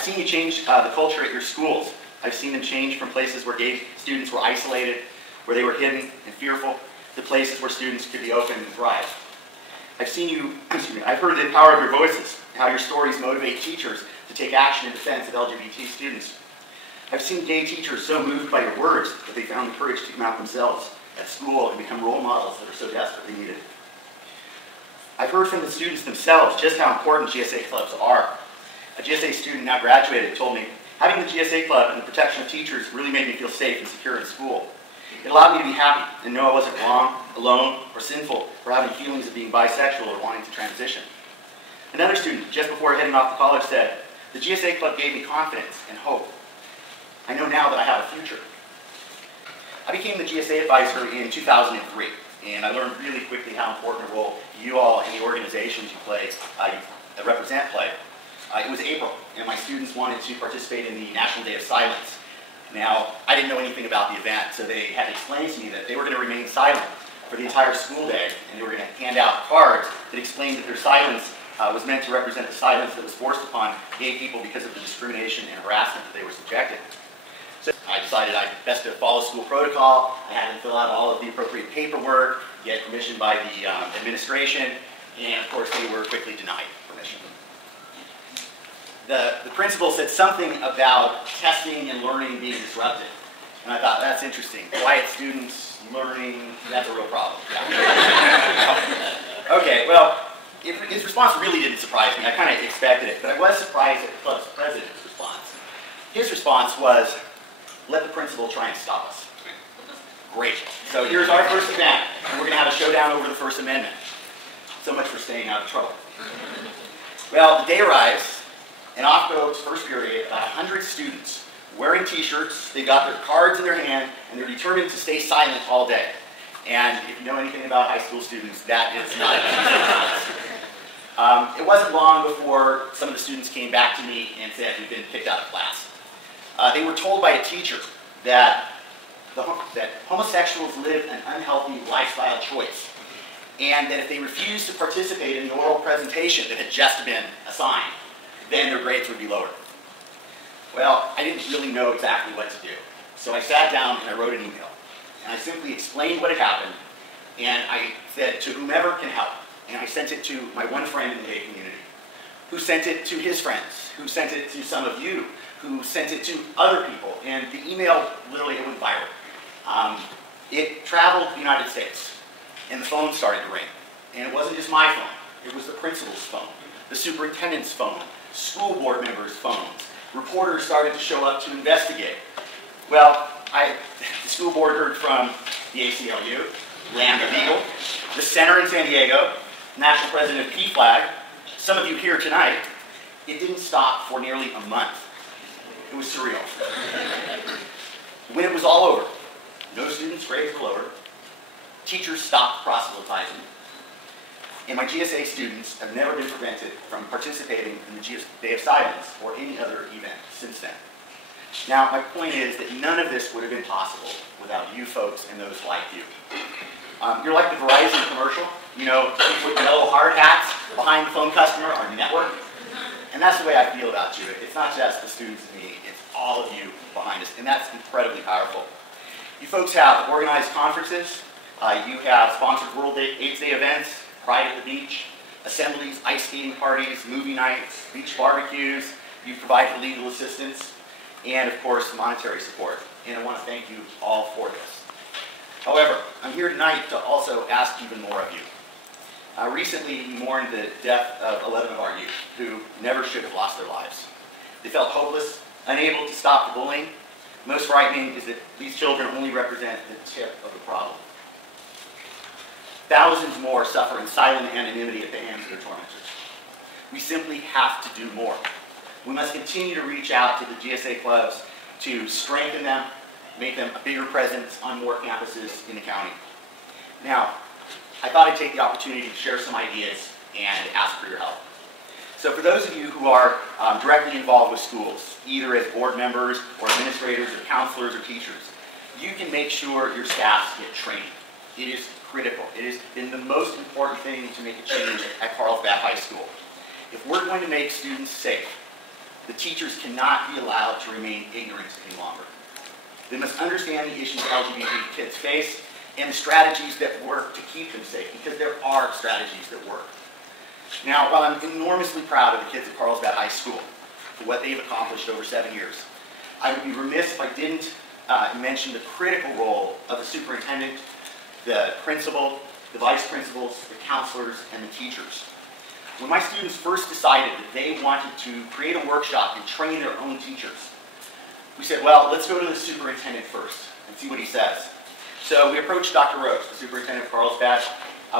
seen you change the culture at your schools. I've seen them change from places where gay students were isolated, where they were hidden and fearful, to places where students could be open and thrive. I've seen you, I've heard the power of your voices, how your stories motivate teachers to take action in defense of LGBT students. I've seen gay teachers so moved by your words that they found the courage to come out themselves at school and become role models that are so desperately needed. I've heard from the students themselves just how important GSA clubs are. A GSA student now graduated told me, having the GSA club and the protection of teachers really made me feel safe and secure in school. It allowed me to be happy and know I wasn't wrong, alone, or sinful for having feelings of being bisexual or wanting to transition. Another student, just before heading off to college, said, the GSA club gave me confidence and hope. I know now that I have a future. I became the GSA advisor in 2003, and I learned really quickly how important a role you all and the organizations you represent play. It was April, and my students wanted to participate in the National Day of Silence. Now, I didn't know anything about the event, so they had to explain to me that they were going to remain silent for the entire school day, and they were going to hand out cards that explained that their silence was meant to represent the silence that was forced upon gay people because of the discrimination and harassment that they were subjected. So I decided I best to follow school protocol. I had them fill out all of the appropriate paperwork, get permission by the administration, and of course they were quickly denied permission. The principal said something about testing and learning being disrupted. And I thought, that's interesting. Quiet students, learning, that's a real problem. Yeah. Okay, well, his response really didn't surprise me. I kind of expected it, but I was surprised at the club's president's response. His response was, let the principal try and stop us. Great. So here's our first event, and we're going to have a showdown over the First Amendment. So much for staying out of trouble. Well, the day arrives, and off goes first period, about 100 students wearing t-shirts, they got their cards in their hand, and they're determined to stay silent all day. And if you know anything about high school students, that is not it wasn't long before some of the students came back to me and said we've been kicked out of class. They were told by a teacher that homosexuals live an unhealthy lifestyle choice, and that if they refused to participate in the oral presentation that had just been assigned, then their grades would be lowered. Well, I didn't really know exactly what to do. So I sat down and I wrote an email. And I simply explained what had happened, and I said to whomever can help. And I sent it to my one friend in the gay community, who sent it to his friends, who sent it to some of you, who sent it to other people. And the email, literally, it went viral. It traveled the United States, and the phone started to ring. And it wasn't just my phone. It was the principal's phone, the superintendent's phone, school board members' phones. Reporters started to show up to investigate. Well, the school board heard from the ACLU, Land of Eagle, the center in San Diego, national president of PFLAG, some of you here tonight. It didn't stop for nearly a month. It was surreal. When it was all over, no students' grades were lowered, teachers stopped proselytizing, and my GSA students have never been prevented from participating in the Day of Silence or any other event since then. Now, my point is that none of this would have been possible without you folks and those like you. You're like the Verizon commercial, you know, people with yellow hard hats behind the phone customer, our network. And that's the way I feel about you. It's not just the students and me, it's all of you behind us, and that's incredibly powerful. You folks have organized conferences, you have sponsored World AIDS Day events, Pride at the Beach, assemblies, ice skating parties, movie nights, beach barbecues. You've provided legal assistance, and of course, monetary support. And I want to thank you all for this. However, I'm here tonight to also ask even more of you. Recently, we mourned the death of 11 of our youth who never should have lost their lives. They felt hopeless, unable to stop the bullying. Most frightening is that these children only represent the tip of the problem. Thousands more suffer in silent anonymity at the hands of their tormentors. We simply have to do more. We must continue to reach out to the GSA clubs to strengthen them, make them a bigger presence on more campuses in the county. Now, I thought I'd take the opportunity to share some ideas and ask for your help. So for those of you who are directly involved with schools, either as board members or administrators or counselors or teachers, you can make sure your staffs get trained. It is critical. It has been the most important thing to make a change at Carlsbad High School. If we're going to make students safe, The teachers cannot be allowed to remain ignorant any longer. They must understand the issues LGBT kids face and the strategies that work to keep them safe, because there are strategies that work. Now, while I'm enormously proud of the kids at Carlsbad High School for what they've accomplished over 7 years, I would be remiss if I didn't mention the critical role of the superintendent, the principal, the vice principals, the counselors, and the teachers. When my students first decided that they wanted to create a workshop and train their own teachers, we said, well, let's go to the superintendent first and see what he says. So we approached Dr. Roach, the superintendent of Carlsbad,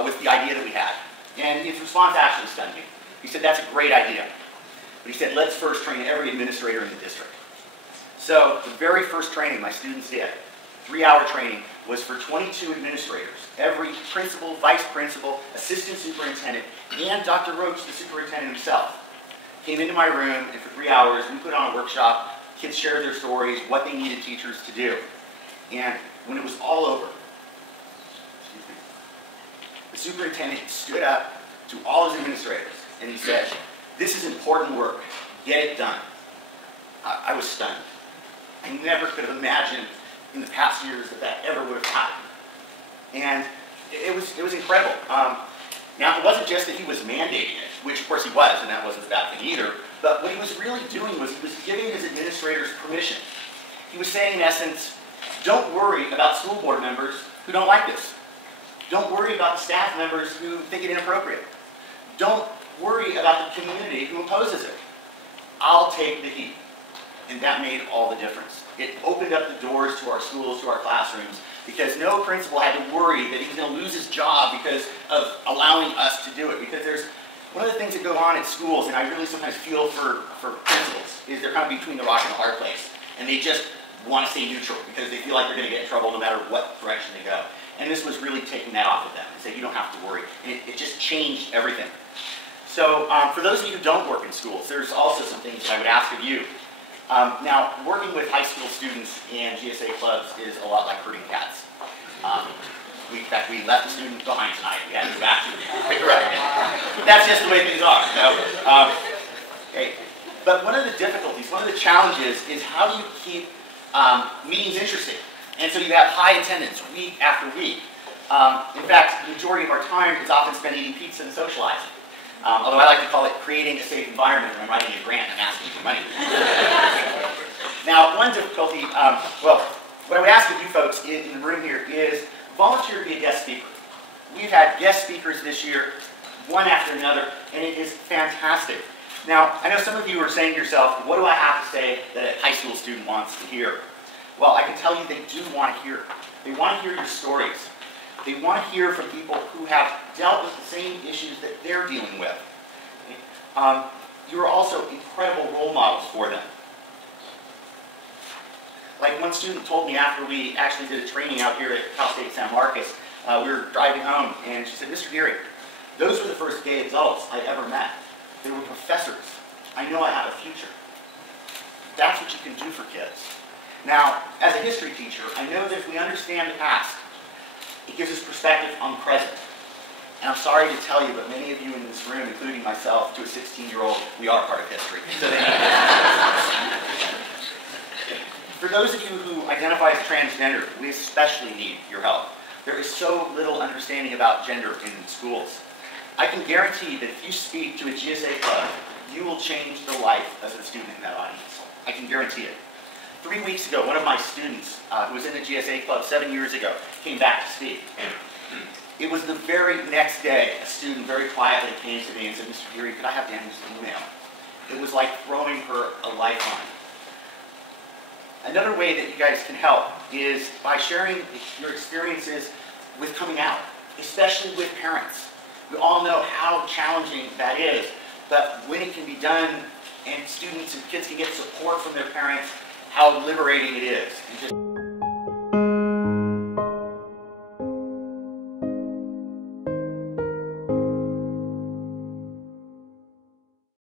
with the idea that we had. And his response actually stunned me. He said, that's a great idea. But he said, let's first train every administrator in the district. So the very first training my students did, 3-hour training, was for 22 administrators. Every principal, vice principal, assistant superintendent, and Dr. Roach, the superintendent himself, came into my room, and for 3 hours we put on a workshop. Kids shared their stories, what they needed teachers to do. And when it was all over, the superintendent stood up to all his administrators and he said, this is important work, get it done. I was stunned. I never could have imagined in the past years that that ever would have happened. And it was incredible. Now, it wasn't just that he was mandating it, which of course he was, and that wasn't a bad thing either, but what he was really doing was he was giving his administrators permission. He was saying, in essence, don't worry about school board members who don't like this. Don't worry about the staff members who think it inappropriate. Don't worry about the community who opposes it. I'll take the heat. And that made all the difference. It opened up the doors to our schools, to our classrooms, because no principal had to worry that he was going to lose his job because of allowing us to do it. Because there's one of the things that go on in schools, and I really sometimes feel for principals, is they're kind of between the rock and the hard place. And they just want to stay neutral because they feel like they're going to get in trouble no matter what direction they go. And this was really taking that off of them and saying, you don't have to worry. And it just changed everything. So for those of you who don't work in schools, there's also some things that I would ask of you. Now, working with high school students and GSA clubs is a lot like herding cats. In fact, we left the student behind tonight. We had to go back to pick her up again. That's just the way things are. So, okay. But one of the difficulties, one of the challenges is how do you keep meetings interesting? And so you have high attendance week after week. In fact, the majority of our time is often spent eating pizza and socializing. Although I like to call it creating a safe environment when I'm writing a grant and I'm asking for money. Now, one difficulty, well, what I would ask of you folks in the room here is volunteer to be a guest speaker. We've had guest speakers this year, one after another, and it is fantastic. Now, I know some of you are saying to yourself, what do I have to say that a high school student wants to hear? Well, I can tell you they do want to hear. They want to hear your stories. They want to hear from people who have dealt with the same issues that they're dealing with. You are also incredible role models for them. Like one student told me after we actually did a training out here at Cal State San Marcos, we were driving home, and she said, Mr. Geary, those were the first gay adults I ever met. They were professors. I know I have a future. That's what you can do for kids. Now, as a history teacher, I know that if we understand the past, it gives us perspective on the present. And I'm sorry to tell you, but many of you in this room, including myself, to a 16-year-old, we are part of history. So for those of you who identify as transgender, we especially need your help. There is so little understanding about gender in schools. I can guarantee that if you speak to a GSA club, you will change the life of a student in that audience. I can guarantee it. 3 weeks ago, one of my students who was in the GSA club 7 years ago came back to speak. It was the very next day, a student very quietly came to me and said, Mr. Geary, could I have Daniel's email? It was like throwing her a lifeline. Another way that you guys can help is by sharing your experiences with coming out, especially with parents. We all know how challenging that is, but when it can be done and students and kids can get support from their parents, how liberating it is.